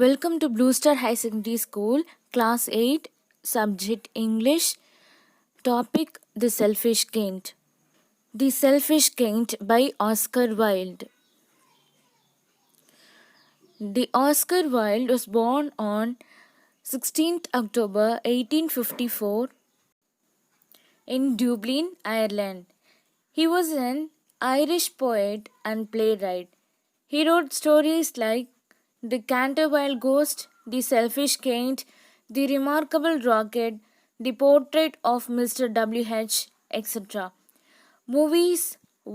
Welcome to Blue Star High Secondary School, Class 8, Subject English, Topic The Selfish Gaint. The Selfish Gaint by Oscar Wilde. The Oscar Wilde was born on 16th October 1854 in Dublin, Ireland. He was an Irish poet and playwright. He wrote stories like The Canterville Ghost, The Selfish Gaint, The Remarkable Rocket, The Portrait of Mr. W.H., etc. Movies,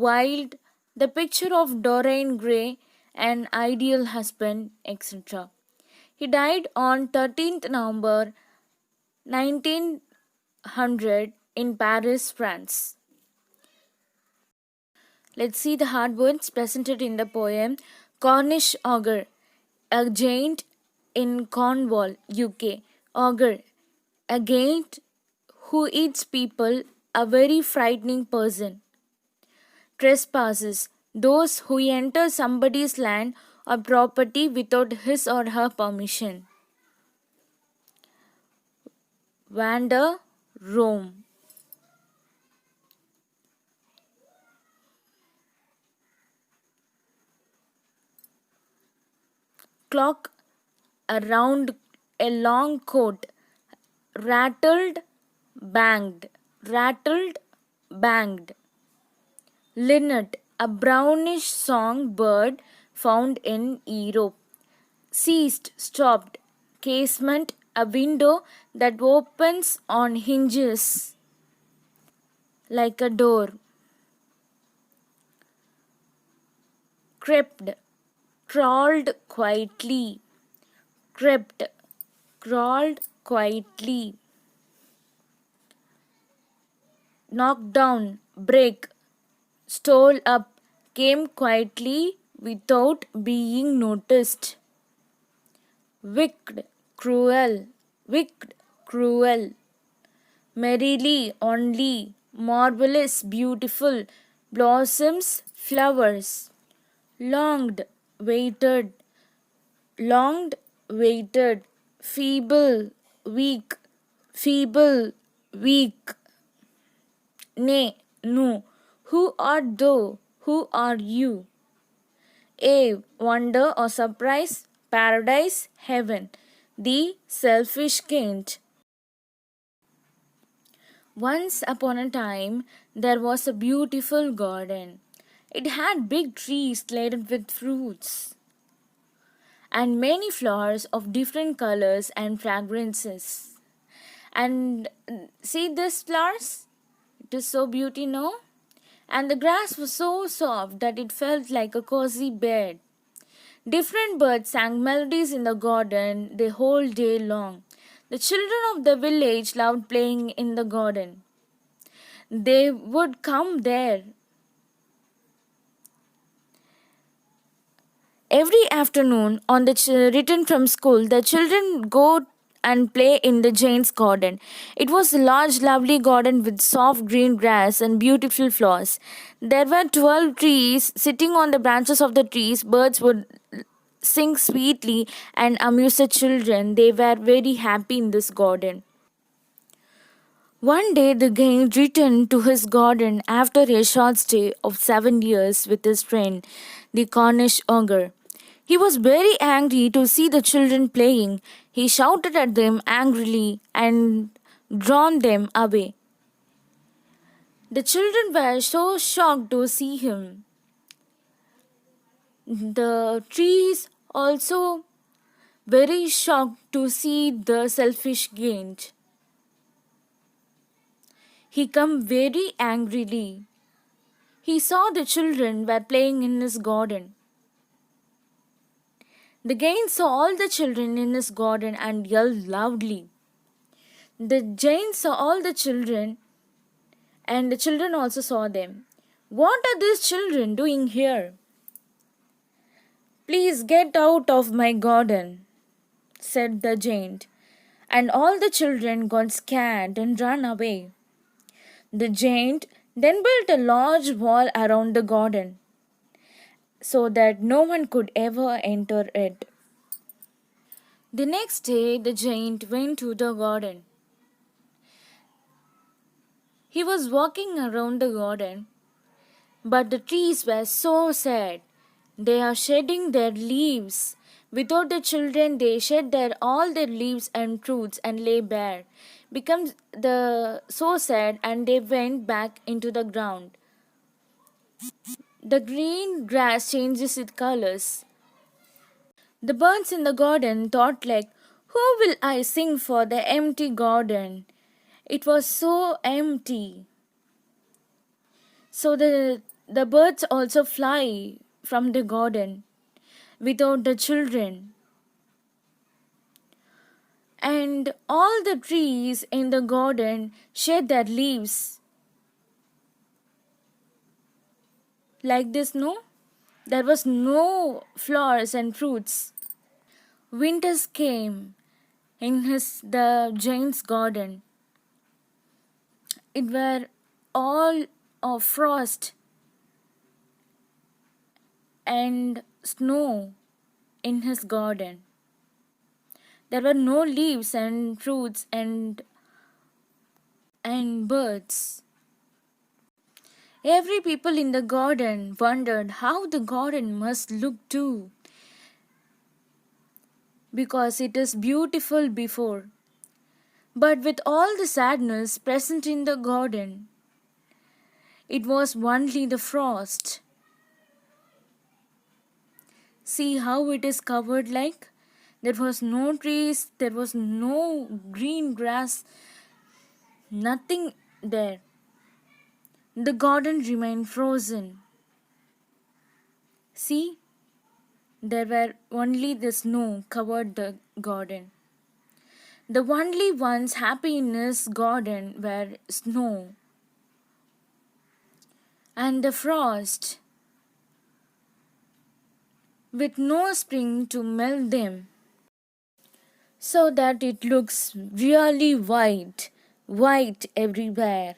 Wild, The Picture of Dorian Gray, An Ideal Husband, etc. He died on 13th November 1900 in Paris, France. Let's see the hard words presented in the poem Cornish Ogre, a giant in Cornwall, UK. Ogre, a giant who eats people, a very frightening person. Trespasses, those who enter somebody's land or property without his or her permission. Wander, roam. Clock, around a long coat. Rattled, banged. Rattled, banged. Linnet, a brownish song bird found in Europe. Ceased, stopped. Casement, a window that opens on hinges like a door. Crept, crawled quietly. Crept, crawled quietly. Knocked down, break, stole up, came quietly without being noticed. Wicked, cruel, wicked, cruel. Merrily, only, marvelous, beautiful, blossoms, flowers. Longed, waited, feeble, weak, nay, no. Who art thou? Who are you? A. Wonder or surprise, paradise, heaven. The selfish gaint. Once upon a time, there was a beautiful garden. It had big trees laden with fruits and many flowers of different colors and fragrances. And see these flowers? It is so beauty, no? And the grass was so soft that it felt like a cozy bed. Different birds sang melodies in the garden the whole day long. The children of the village loved playing in the garden. They would come there every afternoon on the return from school. The children go and play in the giant's garden. It was a large, lovely garden with soft green grass and beautiful flowers. There were 12 trees. Sitting on the branches of the trees, birds would sing sweetly and amuse the children. They were very happy in this garden. One day the giant returned to his garden after a short stay of 7 years with his friend, the Cornish ogre. He was very angry to see the children playing. He shouted at them angrily and drawn them away. The children were so shocked to see him. The trees also very shocked to see the selfish gaint. He came very angrily. He saw the children were playing in his garden. The giant saw all the children in his garden and yelled loudly. The giant saw all the children, and the children also saw them. What are these children doing here? Please get out of my garden, said the giant, and all the children got scared and ran away. The giant then built a large wall around the garden so that no one could ever enter it. The next day, the giant went to the garden. He was walking around the garden, but the trees were so sad. They are shedding their leaves. Without the children, they shed all their leaves and fruits and lay bare. Becomes the so sad, and they went back into the ground. The green grass changes its colors. The birds in the garden thought like, who will I sing for the empty garden? It was so empty. So the birds also fly from the garden without the children. And all the trees in the garden shed their leaves. Like this, no? There was no flowers and fruits. Winters came in the giant's garden. It were all of frost and snow in his garden. There were no leaves and fruits and birds. Every people in the garden wondered how the garden must look too, because it is beautiful before. But with all the sadness present in the garden, it was only the frost. See how it is covered like? There was no trees, there was no green grass, nothing there. The garden remained frozen. See, there were only the snow covered the garden. The only ones happy in his garden were snow and the frost, with no spring to melt them, so that it looks really white, white everywhere.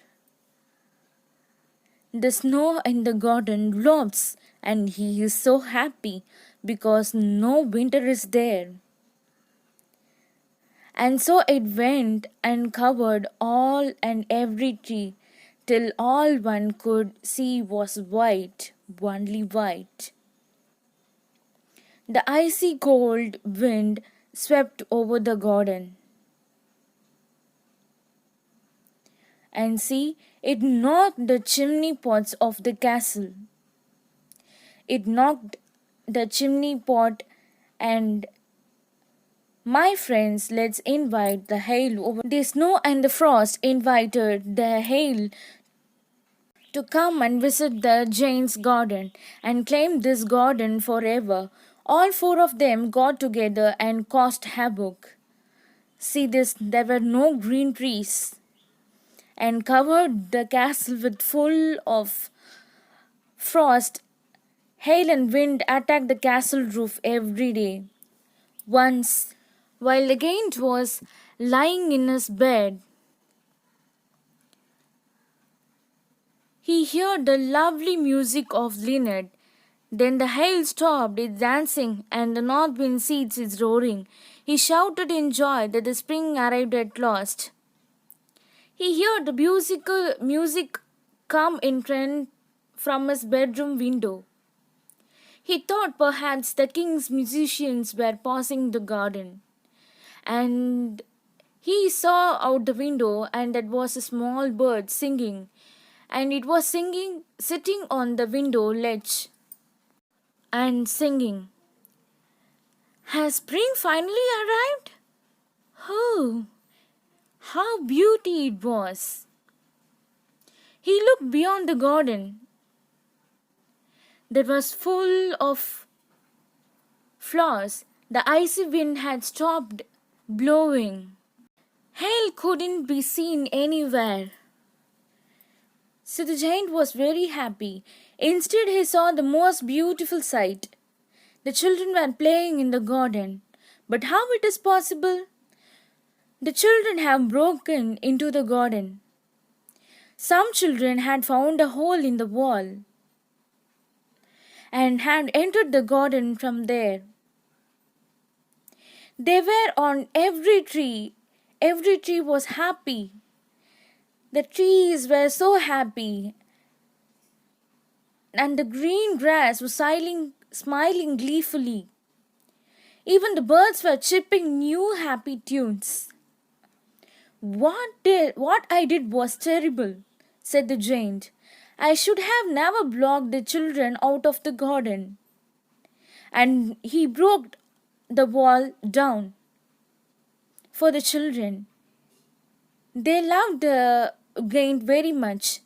The snow in the garden loves, and he is so happy because no winter is there. And so it went and covered all and every tree, till all one could see was white, only white. The icy cold wind swept over the garden. And see, it knocked the chimney pots of the castle. It knocked the chimney pot, and my friends, let's invite the hail over. The snow and the frost invited the hail to come and visit the giant's garden and claim this garden forever. All four of them got together and caused havoc. See this, there were no green trees and covered the castle with full of frost. Hail and wind attacked the castle roof every day. Once, while the giant was lying in his bed, he heard the lovely music of Linnet. Then the hail stopped its dancing and the north wind ceased its roaring. He shouted in joy that the spring arrived at last. He heard the music come in trend from his bedroom window. He thought perhaps the king's musicians were passing the garden. And he saw out the window, and that was a small bird singing. And it was singing, sitting on the window ledge and singing. Has spring finally arrived? Oh, how beauty it was! He looked beyond the garden that was full of flowers. The icy wind had stopped blowing. Hail couldn't be seen anywhere. So the giant was very happy. Instead, he saw the most beautiful sight. The children were playing in the garden. But how it is possible? The children have broken into the garden. Some children had found a hole in the wall and had entered the garden from there. They were on every tree. Every tree was happy. The trees were so happy, and the green grass was smiling gleefully. Even the birds were chirping new happy tunes. What I did was terrible, said the giant. I should have never blocked the children out of the garden. And he broke the wall down for the children. They loved the giant very much.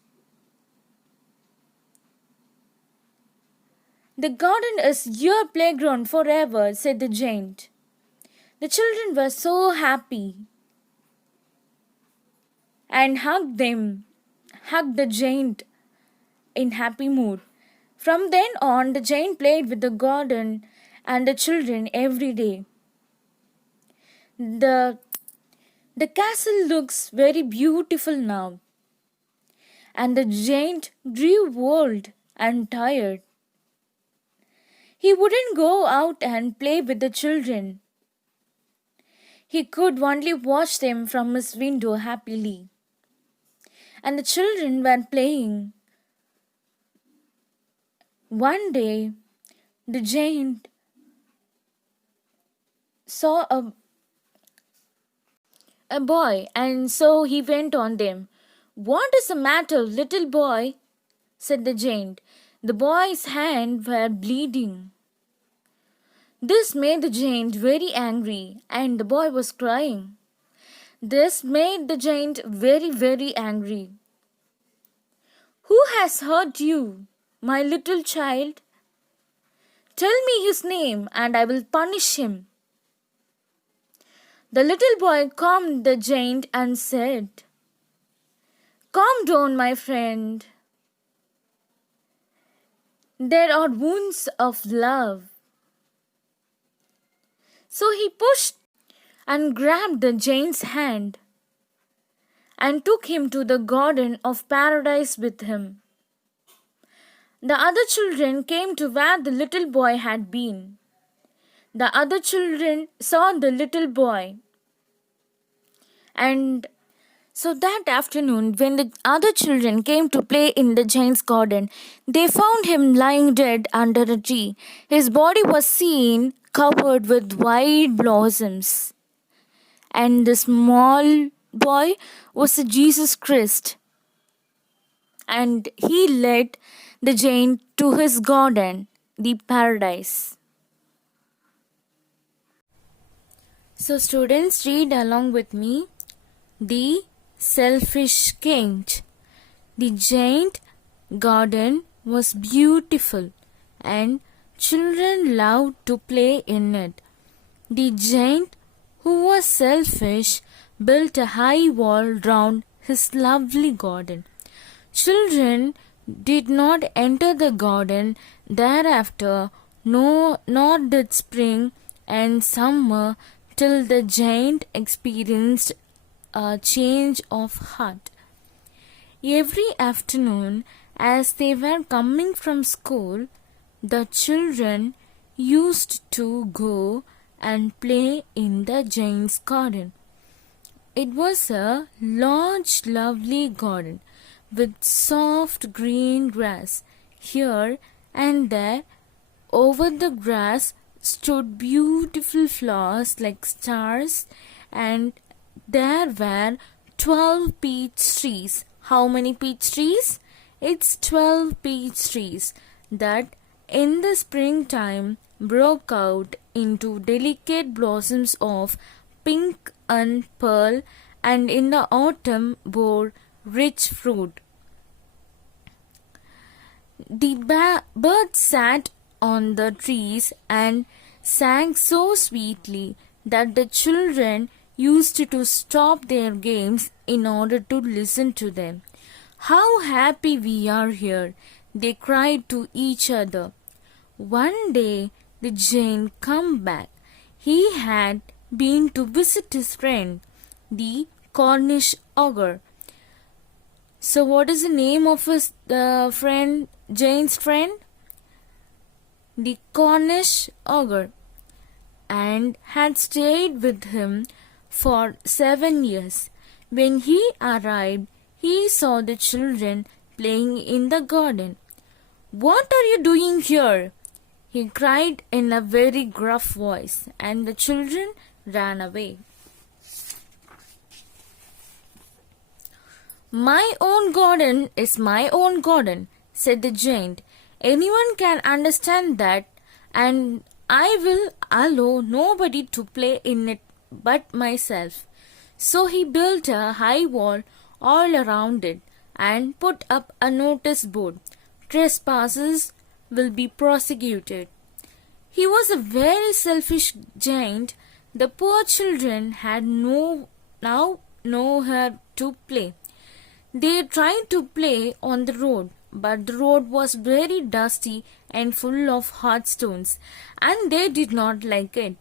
The garden is your playground forever, said the giant. The children were so happy and hugged the giant in happy mood. From then on, the giant played with the garden and the children every day. The castle looks very beautiful now, and the giant grew old and tired. He wouldn't go out and play with the children. He could only watch them from his window happily. And the children were playing. One day, the giant saw a boy, and so he went on them. What is the matter, little boy? Said the giant. The boy's hands were bleeding. This made the giant very angry, and the boy was crying. This made the giant very, very angry. Who has hurt you, my little child? Tell me his name, and I will punish him. The little boy calmed the giant and said, Calm down, my friend. There are wounds of love. So he pushed and grabbed the giant's hand and took him to the garden of paradise with him. The other children came to where the little boy had been. The other children saw the little boy. And so that afternoon, when the other children came to play in the giant's garden, they found him lying dead under a tree. His body was seen covered with white blossoms. And the small boy was Jesus Christ. And he led the giant to his garden, the paradise. So students, read along with me. The selfish giant. The giant garden was beautiful and children loved to play in it. The giant, who was selfish, built a high wall round his lovely garden. Children did not enter the garden thereafter, nor did spring and summer, till the giant experienced a change of heart. Every afternoon, as they were coming from school, the children used to go and play in the giant's garden. It was a large, lovely garden with soft green grass. Here and there, over the grass, stood beautiful flowers like stars, and there were 12 peach trees. How many peach trees? It's 12 peach trees that in the springtime broke out into delicate blossoms of pink and pearl, and in the autumn bore rich fruit. The birds sat on the trees and sang so sweetly that the children used to stop their games in order to listen to them. How happy we are here, they cried to each other. One day the giant came back. He had been to visit his friend, the Cornish ogre. So what is the name of his giant's friend? The Cornish ogre. and had stayed with him for 7 years. When he arrived, he saw the children playing in the garden. "What are you doing here?" he cried in a very gruff voice, and the children ran away. "My own garden is my own garden," said the giant. "Anyone can understand that, and I will allow nobody to play in it but myself." So he built a high wall all around it and put up a notice board: "Trespassers will be prosecuted." He was a very selfish giant. The poor children had now nowhere to play. They tried to play on the road, but the road was very dusty and full of hard stones, and they did not like it.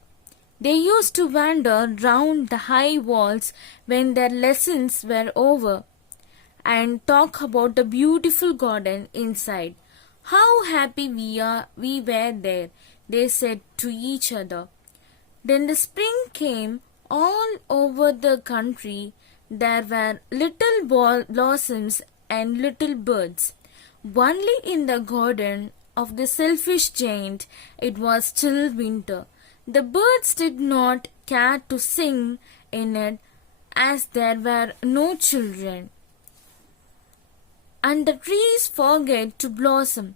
They used to wander round the high walls when their lessons were over and talk about the beautiful garden inside. "How happy we were there," they said to each other. Then the spring came. All over the country there were little blossoms and little birds. Only in the garden of the selfish giant it was still winter. The birds did not care to sing in it, as there were no children. And the trees forget to blossom.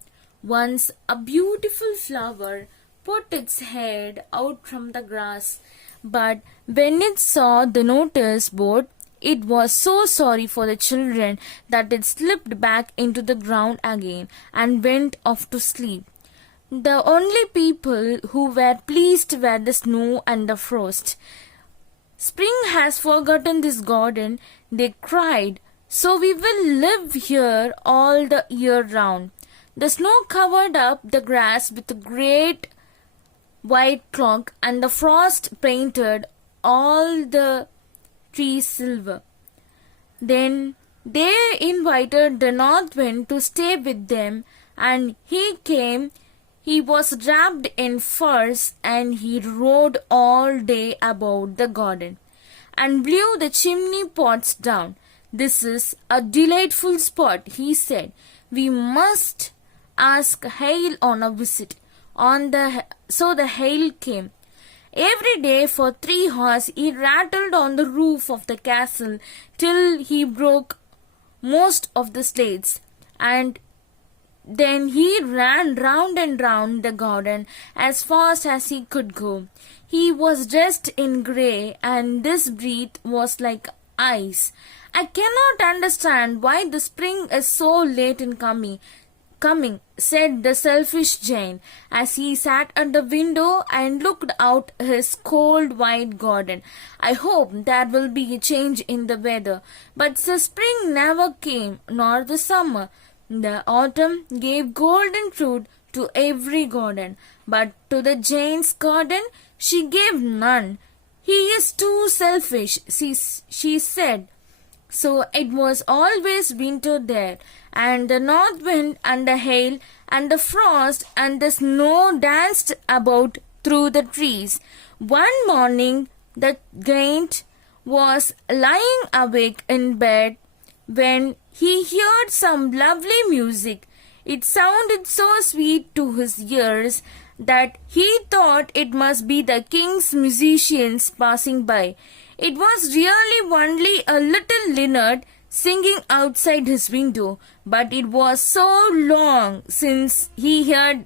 Once a beautiful flower put its head out from the grass, but when it saw the notice board, it was so sorry for the children that it slipped back into the ground again and went off to sleep. The only people who were pleased were the snow and the frost. "Spring has forgotten this garden," they cried, "so we will live here all the year round." The snow covered up the grass with a great white cloak, and the frost painted all the trees silver. Then they invited the north wind to stay with them, and he came. He was wrapped in furs, and he rode all day about the garden and blew the chimney pots down. "This is a delightful spot," he said. "We must ask Hail on a visit." So the hail came. Every day for 3 hours he rattled on the roof of the castle till he broke most of the slates, and then he ran round and round the garden as fast as he could go. He was dressed in grey, and this breath was like ice. "I cannot understand why the spring is so late in coming," said the selfish giant, as he sat at the window and looked out his cold white garden. "I hope there will be a change in the weather." But the spring never came, nor the summer. The autumn gave golden fruit to every garden, but to the giant's garden she gave none. "He is too selfish," she said. So it was always winter there, and the north wind and the hail and the frost and the snow danced about through the trees. One morning the giant was lying awake in bed when he heard some lovely music. It sounded so sweet to his ears that he thought it must be the king's musicians passing by. It was really only a little linnet singing outside his window, but it was so long since he heard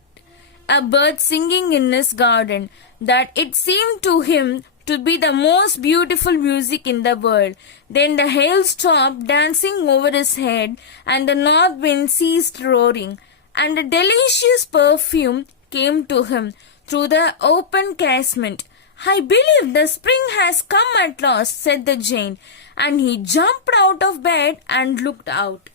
a bird singing in his garden that it seemed to him to be the most beautiful music in the world. Then the hail stopped dancing over his head, and the north wind ceased roaring, and a delicious perfume came to him through the open casement. "I believe the spring has come at last," said the giant, and he jumped out of bed and looked out.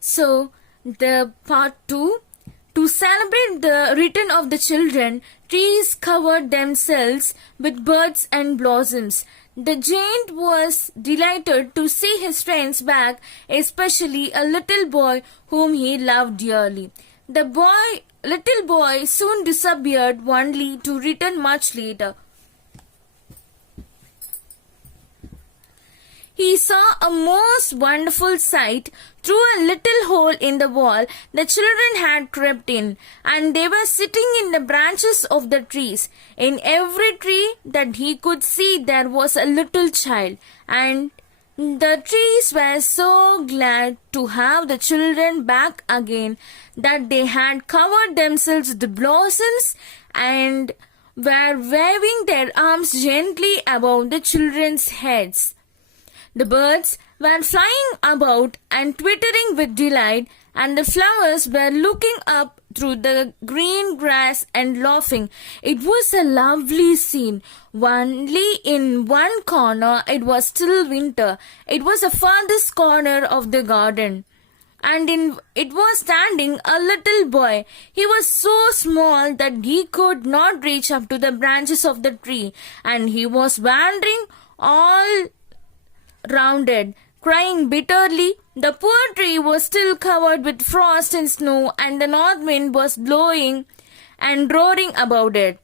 So, the part 2, to celebrate the return of the children, trees covered themselves with birds and blossoms. The giant was delighted to see his friends back, especially a little boy whom he loved dearly. Little boy soon disappeared, only to return much later. He saw a most wonderful sight. Through a little hole in the wall, the children had crept in, and they were sitting in the branches of the trees. In every tree that he could see there was a little child, and the trees were so glad to have the children back again that they had covered themselves with the blossoms and were waving their arms gently above the children's heads. The birds were flying about and twittering with delight, and the flowers were looking up through the green grass and laughing. It was a lovely scene. Only in one corner it was still winter. It was the farthest corner of the garden. And in it was standing a little boy. He was so small that he could not reach up to the branches of the tree, and he was wandering all rounded, crying bitterly. The poor tree was still covered with frost and snow, and the north wind was blowing and roaring about it.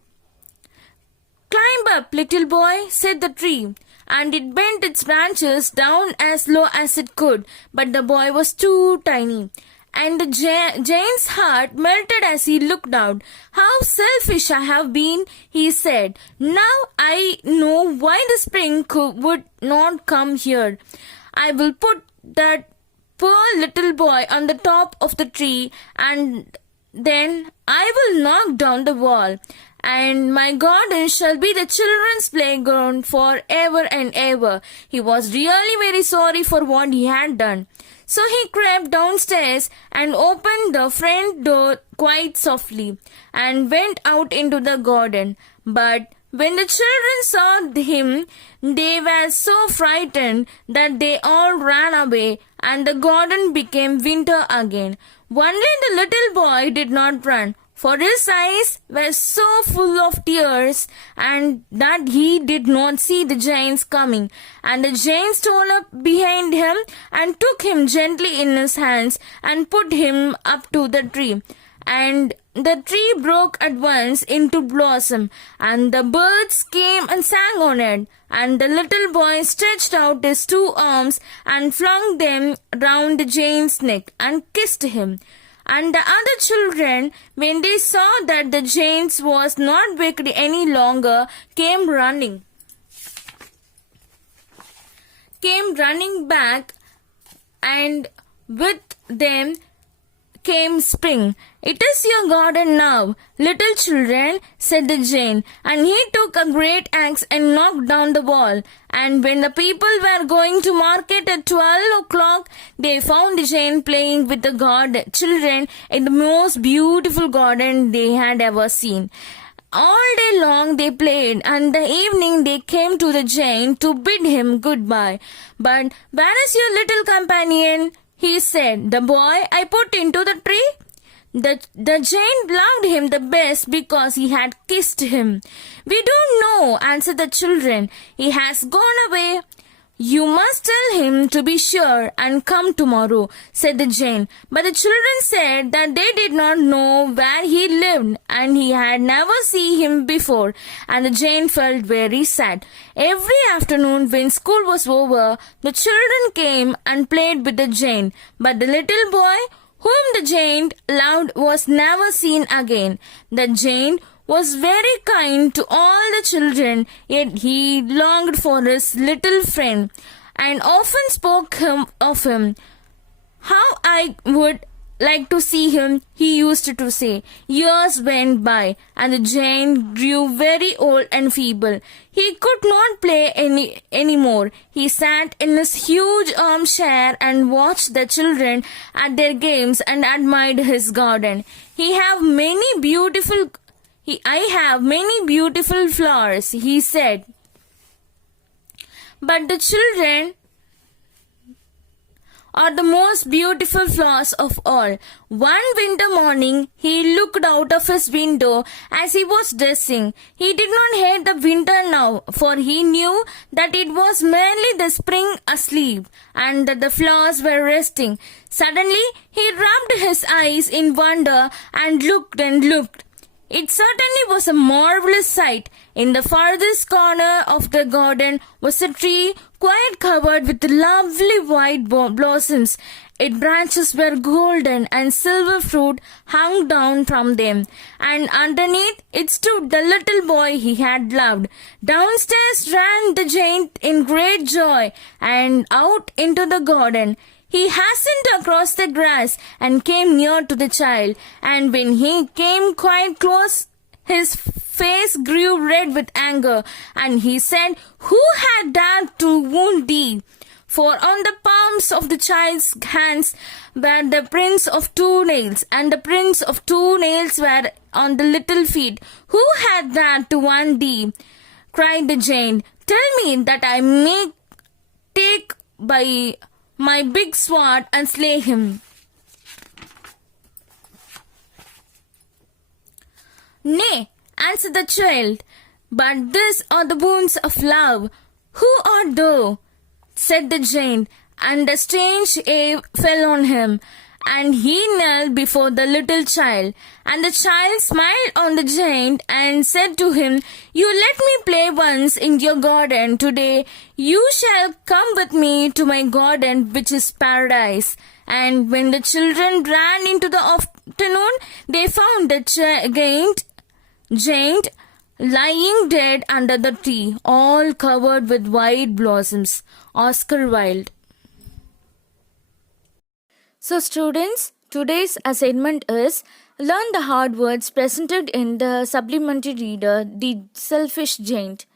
"Climb up, little boy," said the tree, and it bent its branches down as low as it could, but the boy was too tiny. And the giant's heart melted as he looked out. "How selfish I have been," he said. "Now I know why the spring would not come here. I will put that poor little boy on the top of the tree, and then I will knock down the wall, and my garden shall be the children's playground for ever and ever." He was really very sorry for what he had done. So he crept downstairs and opened the front door quite softly and went out into the garden. But when the children saw him, they were so frightened that they all ran away, and the garden became winter again. Only the little boy did not run, for his eyes were so full of tears and that he did not see the giants coming. And the giant stole up behind him and took him gently in his hands and put him up to the tree. And the tree broke at once into blossom, and the birds came and sang on it. And the little boy stretched out his two arms and flung them round the giant's neck and kissed him. And the other children, when they saw that the giant was not wicked any longer, came running back, and with them came spring. "It is your garden now, little children," said the giant, and he took a great axe and knocked down the wall. And when the people were going to market at 12 o'clock, they found the giant playing with the children in the most beautiful garden they had ever seen. All day long they played, and the evening they came to the giant to bid him goodbye. "But where is your little companion?" he said. "The boy I put into the tree?" The giant loved him the best because he had kissed him. "We don't know," answered the children. "He has gone away." "You must tell him to be sure and come tomorrow," said the giant. But the children said that they did not know where he lived, and he had never seen him before, and the giant felt very sad. Every afternoon when school was over, the children came and played with the giant, but the little boy whom the giant loved was never seen again. The giant was very kind to all the children, yet he longed for his little friend and often spoke of him. "How I would like to see him," he used to say. Years went by, and the giant grew very old and feeble. He could not play any more. He sat in his huge armchair and watched the children at their games and admired his garden. "I have many beautiful flowers," he said. But the children are the most beautiful flowers of all. One winter morning, he looked out of his window as he was dressing. He did not hate the winter now, for he knew that it was merely the spring asleep and that the flowers were resting. Suddenly, he rubbed his eyes in wonder and looked and looked. It certainly was a marvelous sight. In the farthest corner of the garden was a tree quite covered with lovely white blossoms. Its branches were golden and silver fruit hung down from them, and underneath it stood the little boy he had loved. Downstairs ran the giant in great joy and out into the garden. He hastened across the grass and came near to the child, and when he came quite close, his face grew red with anger, and he said, "Who had dared to wound thee?" For on the palms of the child's hands were the prints of 2 nails, and the prints of 2 nails were on the little feet. "Who had dared to wound thee?" cried the giant. "Tell me, that I may take by my big sword and slay him." "Nay," answered the child, "but these are the wounds of love." "Who art thou?" said the giant, and a strange awe fell on him, and he knelt before the little child. And the child smiled on the giant and said to him, "You let me play once in your garden. Today you shall come with me to my garden, which is paradise." And when the children ran into the afternoon, they found the giant lying dead under the tree, all covered with white blossoms. Oscar Wilde. So students, today's assignment is learn the hard words presented in the supplementary reader, The Selfish Giant.